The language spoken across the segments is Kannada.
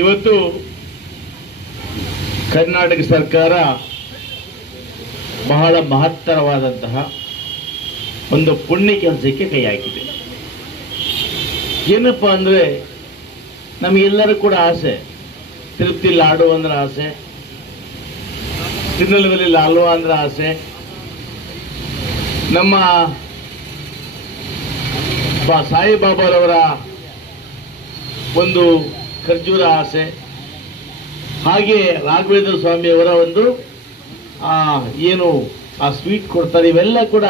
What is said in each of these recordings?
ಇವತ್ತು ಕರ್ನಾಟಕ ಸರ್ಕಾರ ಬಹಳ ಮಹತ್ತರವಾದಂತಹ ಒಂದು ಪುಣ್ಯ ಕೆಲಸಕ್ಕೆ ಕೈ ಹಾಕಿದೆ. ಏನಪ್ಪ ಅಂದರೆ ನಮಗೆಲ್ಲರೂ ಕೂಡ ಆಸೆ, ತಿರುಪತಿ ಲಾಡು ಅಂದ್ರೆ ಆಸೆ, ತಿರುನಲ್ವೇಲಿ ಲಾಲ್ವಾ ಅಂದ್ರೆ ಆಸೆ, ನಮ್ಮ ಸಾಯಿಬಾಬಾರವರ ಒಂದು ಖರ್ಜೂರ ಆಸೆ, ಹಾಗೆ ರಾಘವೇಂದ್ರ ಸ್ವಾಮಿಯವರ ಒಂದು ಏನು ಆ ಸ್ವೀಟ್ ಕೊಡ್ತಾರೆ, ಇವೆಲ್ಲ ಕೂಡ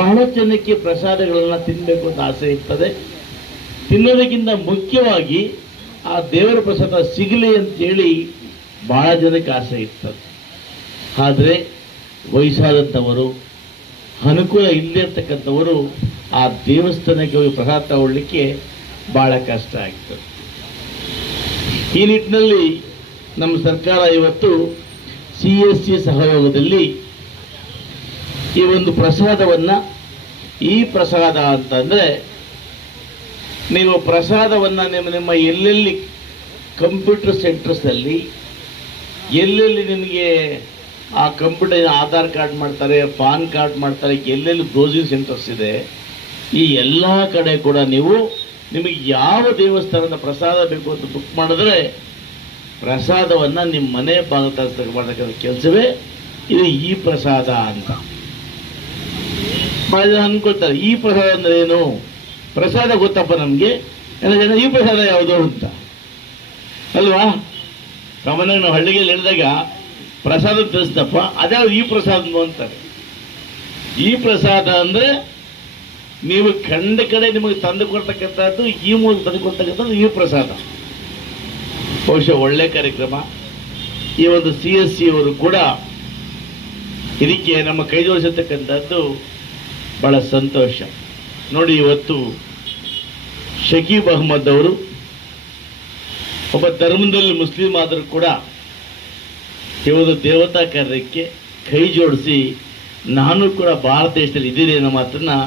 ಬಹಳ ಜನಕ್ಕೆ ಪ್ರಸಾದಗಳನ್ನು ತಿನ್ನಬೇಕು ಅಂತ ಆಸೆ ಇರ್ತದೆ. ತಿನ್ನೋದಕ್ಕಿಂತ ಮುಖ್ಯವಾಗಿ ಆ ದೇವರ ಪ್ರಸಾದ ಸಿಗಲಿ ಅಂತೇಳಿ ಬಹಳ ಜನಕ್ಕೆ ಆಸೆ ಇರ್ತದೆ. ಆದರೆ ವಯಸ್ಸಾದಂಥವರು, ಅನುಕೂಲ ಇಲ್ಲದಿರ್ತಕ್ಕಂಥವರು ಆ ದೇವಸ್ಥಾನಕ್ಕೆ ಹೋಗಿ ಪ್ರಸಾದ ತಗೊಳ್ಳಿಕ್ಕೆ ಭಾಳ ಕಷ್ಟ ಆಗ್ತದೆ. ಈ ನಿಟ್ಟಿನಲ್ಲಿ ನಮ್ಮ ಸರ್ಕಾರ ಇವತ್ತು CSC ಸಹಯೋಗದಲ್ಲಿ ಈ ಒಂದು ಪ್ರಸಾದವನ್ನು, ಈ ಪ್ರಸಾದ ಅಂತಂದರೆ ನೀವು ಪ್ರಸಾದವನ್ನು ನಿಮ್ಮ ಎಲ್ಲೆಲ್ಲಿ ಕಂಪ್ಯೂಟರ್ ಸೆಂಟರ್ಸಲ್ಲಿ ಎಲ್ಲೆಲ್ಲಿ ನಿಮಗೆ ಆ ಕಂಪ್ಯೂಟರ್ ಆಧಾರ್ ಕಾರ್ಡ್ ಮಾಡ್ತಾರೆ, ಪಾನ್ ಕಾರ್ಡ್ ಮಾಡ್ತಾರೆ, ಎಲ್ಲೆಲ್ಲಿ ಬ್ರೌಸಿಂಗ್ ಸೆಂಟರ್ಸ್ ಇದೆ, ಈ ಎಲ್ಲ ಕಡೆ ಕೂಡ ನೀವು ನಿಮಗೆ ಯಾವ ದೇವಸ್ಥಾನದ ಪ್ರಸಾದ ಬೇಕು ಅಂತ ಬುಕ್ ಮಾಡಿದ್ರೆ ಪ್ರಸಾದವನ್ನು ನಿಮ್ಮ ಮನೆ ಭಾಗದ ಮಾಡತಕ್ಕಂಥ ಕೆಲಸವೇ ಇದು ಈ ಪ್ರಸಾದ ಅಂತ. ಭಾಳ ಜನ ಅಂದ್ಕೊಳ್ತಾರೆ ಈ ಪ್ರಸಾದ ಅಂದರೆ ಏನು, ಪ್ರಸಾದ ಗೊತ್ತಪ್ಪ ನಮಗೆ, ಜನ ಈ ಪ್ರಸಾದ ಯಾವುದು ಅಂತ ಅಲ್ವಾ. ಸಾಮಾನ್ಯವಾಗಿ ನಾವು ಹಳ್ಳಿಗೆ ಹೇಳಿದಾಗ ಪ್ರಸಾದ ತಿಳಿಸ್ತಪ್ಪ, ಅದ್ಯಾವುದು ಈ ಪ್ರಸಾದ ಅಂತಾರೆ. ಈ ಪ್ರಸಾದ ಅಂದರೆ ನೀವು ಕಂಡ ಕಡೆ ನಿಮಗೆ ತಂದು ಕೊಡ್ತಕ್ಕಂಥದ್ದು, ಈ ಮೂಲಕ ತಂದು ಕೊಡ್ತಕ್ಕಂಥದ್ದು ಈ ಪ್ರಸಾದ. ಬಹುಶಃ ಒಳ್ಳೆ ಕಾರ್ಯಕ್ರಮ. ಈ ಒಂದು CSC ಅವರು ಕೂಡ ಇದಕ್ಕೆ ನಮ್ಮ ಕೈ ಜೋಡಿಸತಕ್ಕಂಥದ್ದು ಬಹಳ ಸಂತೋಷ. ನೋಡಿ, ಇವತ್ತು ಶಕೀಬ್ ಅಹ್ಮದ್ ಅವರು ಒಬ್ಬ ಧರ್ಮದಲ್ಲಿ ಮುಸ್ಲಿಂ ಆದರೂ ಕೂಡ ಇವತ್ತು ದೇವತಾ ಕಾರ್ಯಕ್ಕೆ ಕೈ ಜೋಡಿಸಿ ನಾನು ಕೂಡ ಭಾರತ ದೇಶದಲ್ಲಿ ಇದ್ದೀನಿ ಅನ್ನೋ ಮಾತನ್ನು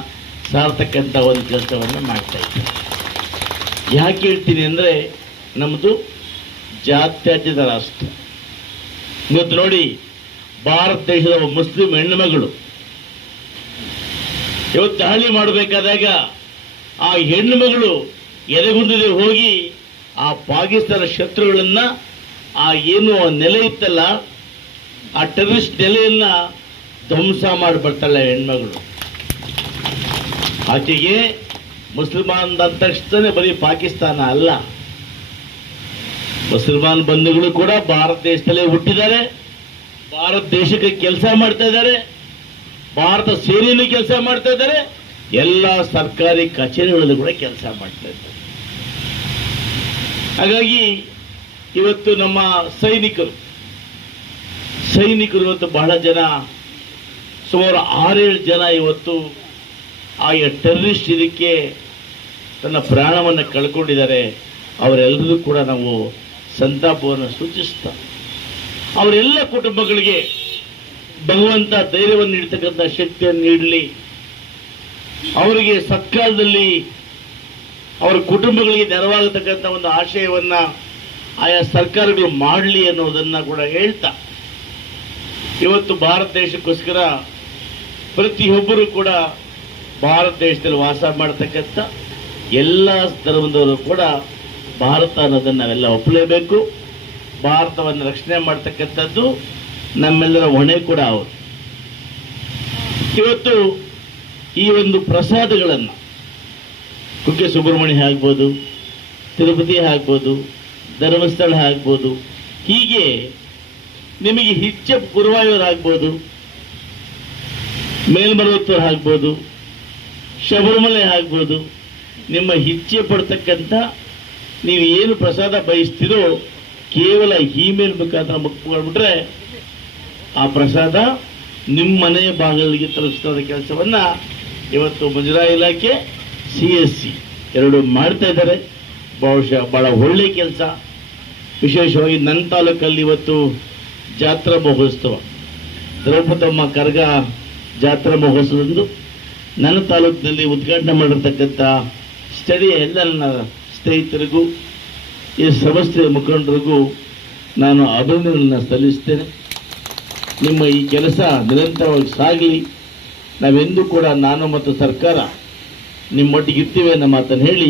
ಸಾರ್ತಕ್ಕಂಥ ಒಂದು ಕೆಲಸವನ್ನು ಮಾಡ್ತಾ ಇದ್ದೀನಿ. ಯಾಕೆ ಹೇಳ್ತೀನಿ ಅಂದರೆ ನಮ್ಮದು ಜಾತ್ಯತೀತ ರಾಷ್ಟ್ರ. ಇವತ್ತು ನೋಡಿ, ಭಾರತ ದೇಶದ ಮುಸ್ಲಿಂ ಹೆಣ್ಣುಮಗಳು ಇವತ್ತು ದಾಳಿ ಮಾಡಬೇಕಾದಾಗ ಆ ಹೆಣ್ಣುಮಗಳು ಎದೆಗುಂದಿದೆ ಹೋಗಿ ಆ ಪಾಕಿಸ್ತಾನ ಶತ್ರುಗಳನ್ನು ಆ ಏನು ನೆಲೆ ಇತ್ತಲ್ಲ, ಆ ಟೆರರಿಸ್ಟ್ ನೆಲೆಯನ್ನು ಧ್ವಂಸ ಮಾಡಿ ಬರ್ತಾಳೆ ಹೆಣ್ಮಗಳು. ಆಕೆಗೆ ಮುಸಲ್ಮಾನ್ ಅಂದ ತಕ್ಷಣ ಬರೀ ಪಾಕಿಸ್ತಾನ ಅಲ್ಲ, ಮುಸಲ್ಮಾನ್ ಬಂಧುಗಳು ಕೂಡ ಭಾರತ ದೇಶದಲ್ಲೇ ಹುಟ್ಟಿದ್ದಾರೆ, ಭಾರತ ದೇಶಕ್ಕೆ ಕೆಲಸ ಮಾಡ್ತಾ ಇದ್ದಾರೆ, ಭಾರತ ಸೇನೆಯಲ್ಲಿ ಕೆಲಸ ಮಾಡ್ತಾ ಇದ್ದಾರೆ, ಎಲ್ಲ ಸರ್ಕಾರಿ ಕಚೇರಿಗಳಲ್ಲೂ ಕೂಡ ಕೆಲಸ ಮಾಡ್ತಾ ಇದ್ದಾರೆ. ಹಾಗಾಗಿ ಇವತ್ತು ನಮ್ಮ ಸೈನಿಕರು ಇವತ್ತು ಬಹಳ ಜನ, ಸುಮಾರು 6-7 ಜನ ಇವತ್ತು ಆ ಟೆರರಿಸ್ಟ್ ಇದಕ್ಕೆ ತನ್ನ ಪ್ರಾಣವನ್ನು ಕಳ್ಕೊಂಡಿದ್ದಾರೆ. ಅವರೆಲ್ಲರೂ ಕೂಡ ನಾವು ಸಂತಾಪವನ್ನು ಸೂಚಿಸ್ತಾ ಅವರೆಲ್ಲ ಕುಟುಂಬಗಳಿಗೆ ಭಗವಂತ ಧೈರ್ಯವನ್ನು ನೀಡ್ತಕ್ಕಂಥ ಶಕ್ತಿಯನ್ನು ನೀಡಲಿ, ಅವರಿಗೆ ಸತ್ಕಾಲದಲ್ಲಿ ಅವರ ಕುಟುಂಬಗಳಿಗೆ ನೆರವಾಗತಕ್ಕಂಥ ಒಂದು ಆಶಯವನ್ನು ಆಯಾ ಸರ್ಕಾರಗಳು ಮಾಡಲಿ ಅನ್ನೋದನ್ನು ಕೂಡ ಹೇಳ್ತಾ, ಇವತ್ತು ಭಾರತ ದೇಶಕ್ಕೋಸ್ಕರ ಪ್ರತಿಯೊಬ್ಬರು ಕೂಡ ಭಾರತ ದೇಶದಲ್ಲಿ ವಾಸ ಮಾಡತಕ್ಕಂಥ ಎಲ್ಲ ಧರ್ಮದವರು ಕೂಡ ಭಾರತ ಅನ್ನೋದನ್ನು ನಾವೆಲ್ಲ ಒಪ್ಪಲೇಬೇಕು. ಭಾರತವನ್ನು ರಕ್ಷಣೆ ಮಾಡ್ತಕ್ಕಂಥದ್ದು ನಮ್ಮೆಲ್ಲರ ಹೊಣೆ ಕೂಡ ಅವರು. ಇವತ್ತು ಈ ಒಂದು ಪ್ರಸಾದಗಳನ್ನು ಕುಕ್ಕೆ ಸುಬ್ರಹ್ಮಣ್ಯ ಆಗ್ಬೋದು, ತಿರುಪತಿ ಆಗ್ಬೋದು, ಧರ್ಮಸ್ಥಳ ಆಗ್ಬೋದು, ಹೀಗೆ ನಿಮಗೆ ಹಿಚ್ಚ ಗುರುವಾಯೂರು ಆಗ್ಬೋದು, ಮೇಲ್ಮರುವತ್ತೂರು ಆಗ್ಬೋದು, ಶಬರಿಮಲೆ ಆಗ್ಬೋದು, ನಿಮ್ಮ ಇಚ್ಛೆ ಪಡ್ತಕ್ಕಂಥ ನೀವು ಏನು ಪ್ರಸಾದ ಬಯಸ್ತೀರೋ ಕೇವಲ ಇಮೇಲ್ ಮುಖಾಂತರ ಬುಕ್ ಮಾಡಿಬಿಟ್ರೆ ಆ ಪ್ರಸಾದ ನಿಮ್ಮ ಮನೆಯ ಭಾಗಗಳಿಗೆ ತಲುಪಿಸ್ತದ ಕೆಲಸವನ್ನು ಇವತ್ತು ಮುಜರಾಯಿ ಇಲಾಖೆ CSC ಎರಡು ಮಾಡ್ತಾ ಇದ್ದಾರೆ. ಬಹುಶಃ ಭಾಳ ಒಳ್ಳೆಯ ಕೆಲಸ. ವಿಶೇಷವಾಗಿ ನನ್ನ ತಾಲೂಕಲ್ಲಿ ಇವತ್ತು ಜಾತ್ರಾ ಮಹೋತ್ಸವ, ದ್ರೌಪದಮ್ಮ ಕರ್ಗ ಜಾತ್ರಾ ಮಹೋತ್ಸವದಂದು ನನ್ನ ತಾಲೂಕಿನಲ್ಲಿ ಉದ್ಘಾಟನೆ ಮಾಡಿರ್ತಕ್ಕಂಥ ಸ್ಥಳೀಯ ಎಲ್ಲ ನನ್ನ ಸ್ನೇಹಿತರಿಗೂ ಈ ಸಂಸ್ಥೆಯ ಮುಖಂಡರಿಗೂ ನಾನು ಅಭಿನಂದನೆಯನ್ನು ಸಲ್ಲಿಸ್ತೇನೆ. ನಿಮ್ಮ ಈ ಕೆಲಸ ನಿರಂತರವಾಗಿ ಸಾಗಲಿ. ನಾವೆಂದೂ ಕೂಡ ನಾನು ಮತ್ತು ಸರ್ಕಾರ ನಿಮ್ಮೊಟ್ಟಿಗಿರ್ತೀವಿ ಅನ್ನೋ ಮಾತನ್ನು ಹೇಳಿ